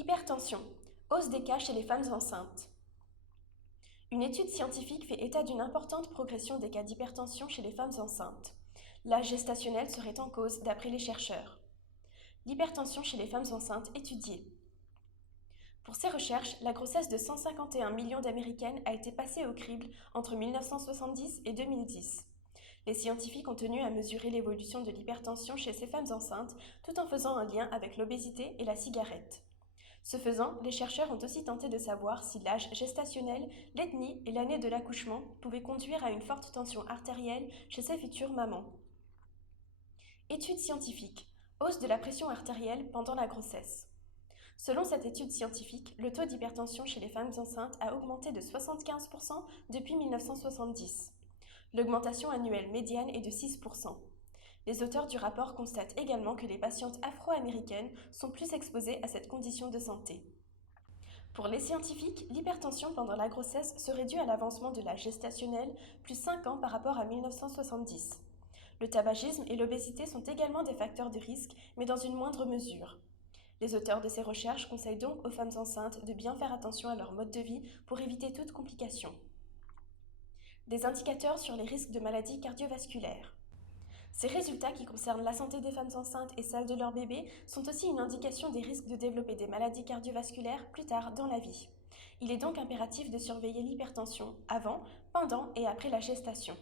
Hypertension. Hausse des cas chez les femmes enceintes. Une étude scientifique fait état d'une importante progression des cas d'hypertension chez les femmes enceintes. L'âge gestationnel serait en cause d'après les chercheurs. L'hypertension chez les femmes enceintes étudiée. Pour ces recherches, la grossesse de 151 millions d'Américaines a été passée au crible entre 1970 et 2010. Les scientifiques ont tenu à mesurer l'évolution de l'hypertension chez ces femmes enceintes tout en faisant un lien avec l'obésité et la cigarette. Ce faisant, les chercheurs ont aussi tenté de savoir si l'âge gestationnel, l'ethnie et l'année de l'accouchement pouvaient conduire à une forte tension artérielle chez ces futures mamans. Étude scientifique. Hausse de la pression artérielle pendant la grossesse. Selon cette étude scientifique, le taux d'hypertension chez les femmes enceintes a augmenté de 75% depuis 1970. L'augmentation annuelle médiane est de 6%. Les auteurs du rapport constatent également que les patientes afro-américaines sont plus exposées à cette condition de santé. Pour les scientifiques, l'hypertension pendant la grossesse serait due à l'avancement de l'âge gestationnel, plus 5 ans par rapport à 1970. Le tabagisme et l'obésité sont également des facteurs de risque, mais dans une moindre mesure. Les auteurs de ces recherches conseillent donc aux femmes enceintes de bien faire attention à leur mode de vie pour éviter toute complication. Des indicateurs sur les risques de maladies cardiovasculaires. Ces résultats qui concernent la santé des femmes enceintes et celle de leur bébé sont aussi une indication des risques de développer des maladies cardiovasculaires plus tard dans la vie. Il est donc impératif de surveiller l'hypertension avant, pendant et après la gestation.